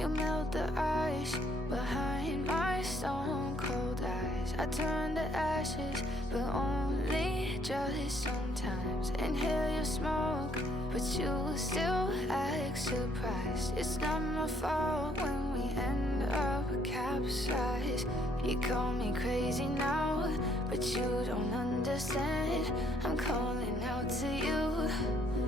You melt the ice behind my stone cold eyes. I turn to ashes, but only just sometimes. Inhale your smoke, but you still act surprised. It's not my fault when we end up capsized. You call me crazy now, but you don't understand. I'm calling out to you.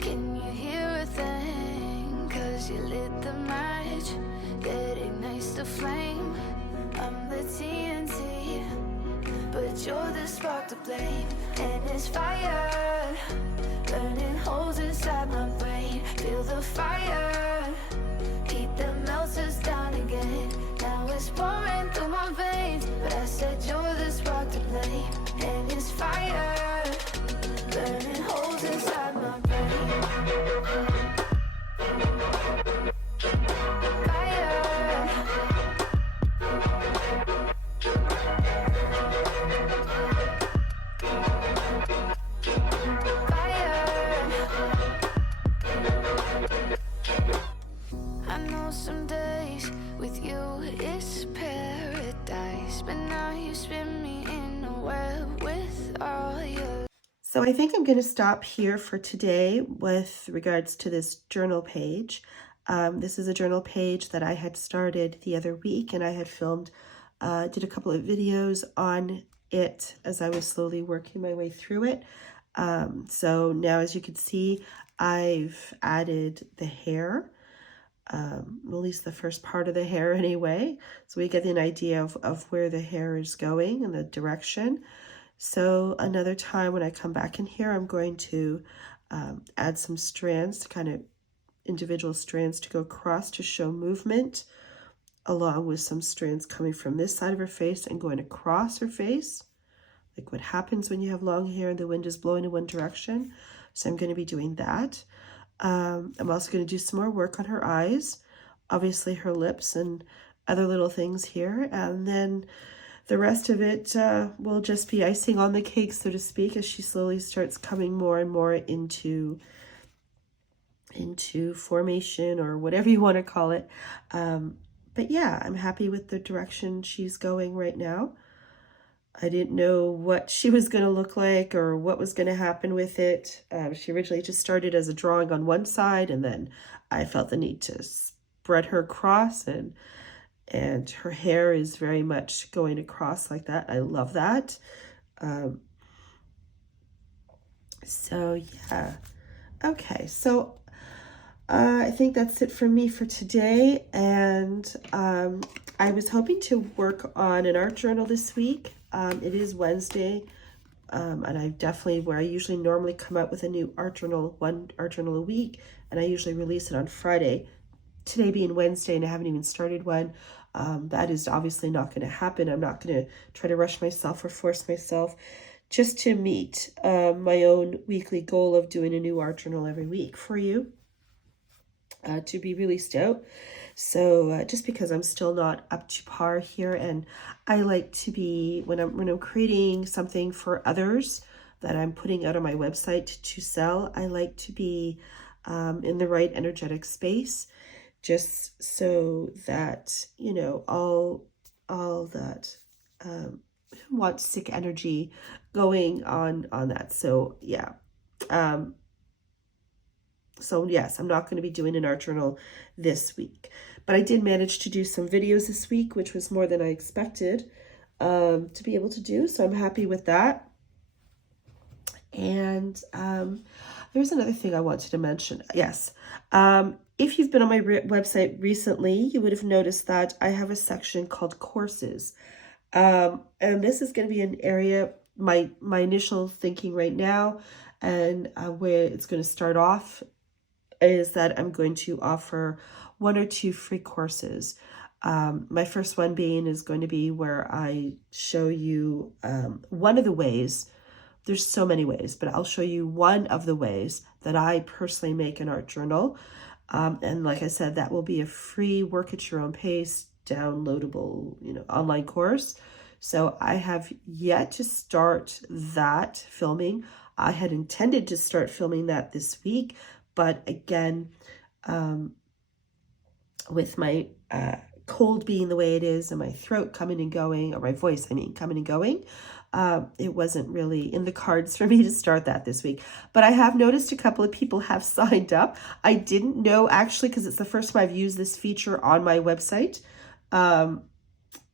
Can you hear a thing? 'Cause you lit the match that ignites the flame. I'm the TNT, but you're the spark to blame. And it's fire burning holes inside my brain. Feel the fire, heat that melts us down again. Now it's pouring through my veins, but I said you're the spark to blame. And it's fire burning holes inside my brain. I know some days with you it's paradise, but now you spin me in a web with all your... So I think I'm going to stop here for today with regards to this journal page. This is a journal page that I had started the other week, and I had filmed, did a couple of videos on it as I was slowly working my way through it. So now, as you can see, I've added the hair, at least the first part of the hair anyway. So we get an idea of where the hair is going and the direction. So another time when I come back in here, I'm going to add some strands, kind of individual strands to go across to show movement, along with some strands coming from this side of her face and going across her face, like what happens when you have long hair and the wind is blowing in one direction. So I'm going to be doing that. I'm also going to do some more work on her eyes, obviously her lips and other little things here. And then the rest of it will just be icing on the cake, so to speak, as she slowly starts coming more and more into formation, or whatever you want to call it. But yeah, I'm happy with the direction she's going right now. I didn't know what she was going to look like or what was going to happen with it. She originally just started as a drawing on one side, and then I felt the need to spread her across, and her hair is very much going across like that. I love that. So yeah. Okay, so I think that's it for me for today. And I was hoping to work on an art journal this week. It is Wednesday, and I've definitely, where I usually normally come out with a new art journal, one art journal a week, and I usually release it on Friday. Today being Wednesday and I haven't even started one, that is obviously not going to happen. I'm not going to try to rush myself or force myself just to meet my own weekly goal of doing a new art journal every week for you to be released out. So just because I'm still not up to par here, and I like to be, when I'm creating something for others that I'm putting out on my website to sell, I like to be in the right energetic space, just so that, you know, all that wants sick energy going on that. So yeah. So yes, I'm not going to be doing an art journal this week, but I did manage to do some videos this week, which was more than I expected to be able to do. So I'm happy with that. And there's another thing I wanted to mention. Yes. If you've been on my website recently, you would have noticed that I have a section called courses. And this is going to be an area, my initial thinking right now, and where it's going to start off is that I'm going to offer 1 or 2 free courses. My first one is going to be where I show you one of the ways. There's so many ways, but I'll show you one of the ways that I personally make an art journal. And like I said, that will be a free work at your own pace, downloadable, online course. So I have yet to start that filming. I had intended to start filming that this week, but again, with my cold being the way it is and my throat coming and going, or my voice, I mean, coming and going, it wasn't really in the cards for me to start that this week. But I have noticed a couple of people have signed up. I didn't know, actually, because it's the first time I've used this feature on my website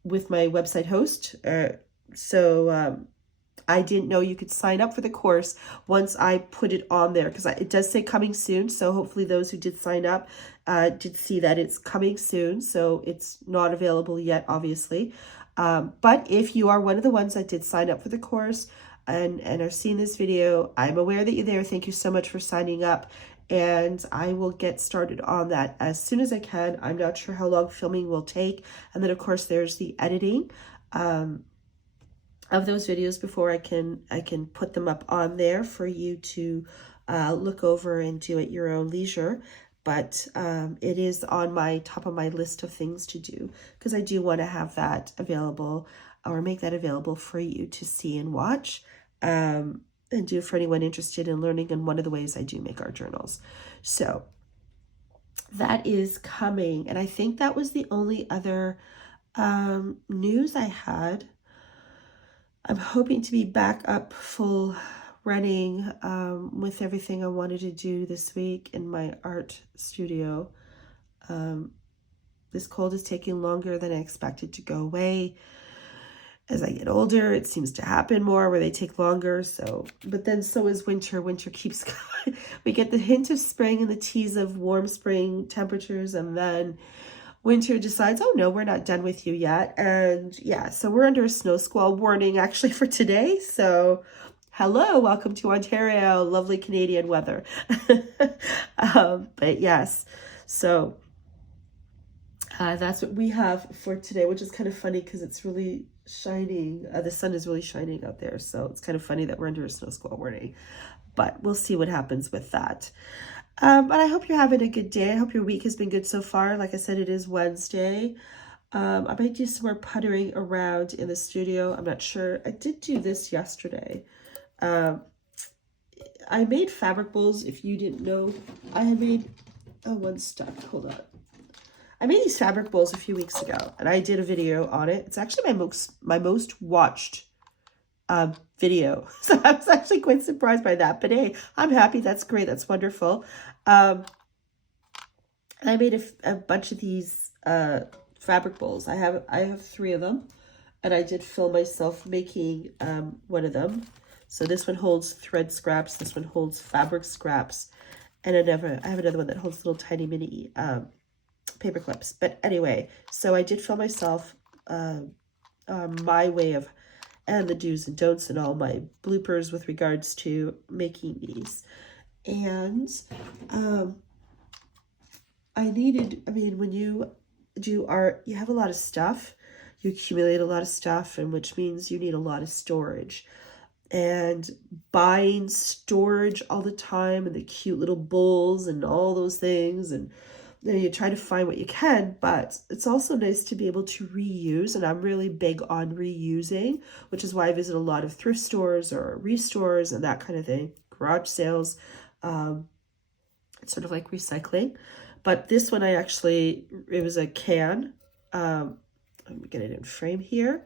with my website host. I didn't know you could sign up for the course once I put it on there, because it does say coming soon. So hopefully those who did sign up did see that it's coming soon. So it's not available yet, obviously. But if you are one of the ones that did sign up for the course and are seeing this video, I'm aware that you're there. Thank you so much for signing up. And I will get started on that as soon as I can. I'm not sure how long filming will take. And then, of course, there's the editing of those videos before I can put them up on there for you to look over and do at your own leisure. But it is on my top of my list of things to do, because I do want to have that available, or make that available for you to see and watch, and do for anyone interested in learning in one of the ways I do make art journals. So that is coming, and I think that was the only other news I had. I'm hoping to be back up full running with everything I wanted to do this week in my art studio. This cold is taking longer than I expected to go away. As I get older, it seems to happen more where they take longer. But then so is winter. Winter keeps going. We get the hint of spring and the tease of warm spring temperatures, and then winter decides, oh no, we're not done with you yet. And yeah, so we're under a snow squall warning actually for today. So hello, welcome to Ontario, lovely Canadian weather. But yes, so that's what we have for today, which is kind of funny because it's really shining. The sun is really shining out there. So it's kind of funny that we're under a snow squall warning, but we'll see what happens with that. But I hope you're having a good day. I hope your week has been good so far. Like I said, it is Wednesday. I might do some more puttering around in the studio. I'm not sure. I did do this yesterday. I made fabric bowls. If you didn't know, I had made, one stuck. Hold on. I made these fabric bowls a few weeks ago, and I did a video on it. It's actually my most watched video. So I was actually quite surprised by that. But hey, I'm happy. That's great. That's wonderful. I made a bunch of these fabric bowls. I have 3 of them, and I did film myself making one of them. So this one holds thread scraps. This one holds fabric scraps, and I have another one that holds little tiny mini paper clips. But anyway, so I did film myself my way of, and the do's and don'ts and all my bloopers with regards to making these. And when you do art, you have a lot of stuff. You accumulate a lot of stuff, and which means you need a lot of storage. And buying storage all the time, and the cute little bowls and all those things, and you try to find what you can, but it's also nice to be able to reuse. And I'm really big on reusing, which is why I visit a lot of thrift stores or restores and that kind of thing, garage sales. It's sort of like recycling. But this one, it was a can. Let me get it in frame here.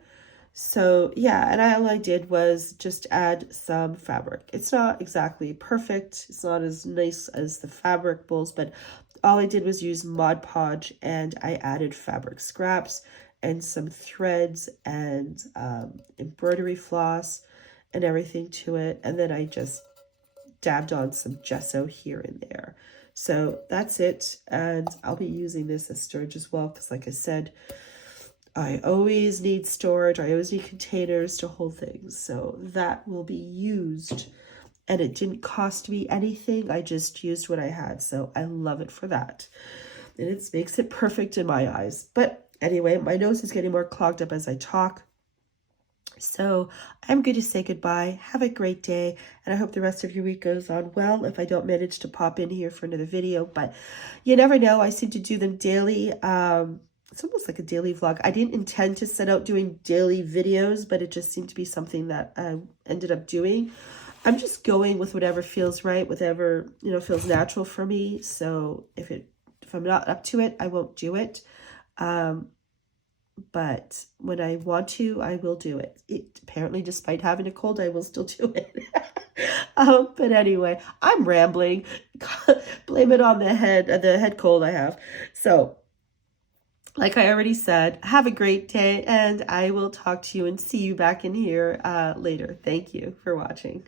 So yeah, and all I did was just add some fabric. It's not exactly perfect. It's not as nice as the fabric bowls, but all I did was use Mod Podge, and I added fabric scraps and some threads and embroidery floss and everything to it. And then I just dabbed on some gesso here and there. So that's it. And I'll be using this as storage as well, because like I said, I always need storage. I always need containers to hold things. So that will be used. And it didn't cost me anything. I just used what I had. So I love it for that. And it makes it perfect in my eyes. But anyway, my nose is getting more clogged up as I talk. So I'm going to say goodbye. Have a great day. And I hope the rest of your week goes on well if I don't manage to pop in here for another video. But you never know. I seem to do them daily. It's almost like a daily vlog. I didn't intend to set out doing daily videos, but it just seemed to be something that I ended up doing. I'm just going with whatever feels right, whatever, feels natural for me. So if it If I'm not up to it, I won't do it. But when I want to, I will do it. Apparently, despite having a cold, I will still do it. But anyway, I'm rambling. Blame it on the head cold I have. So, like I already said, have a great day, and I will talk to you and see you back in here later. Thank you for watching.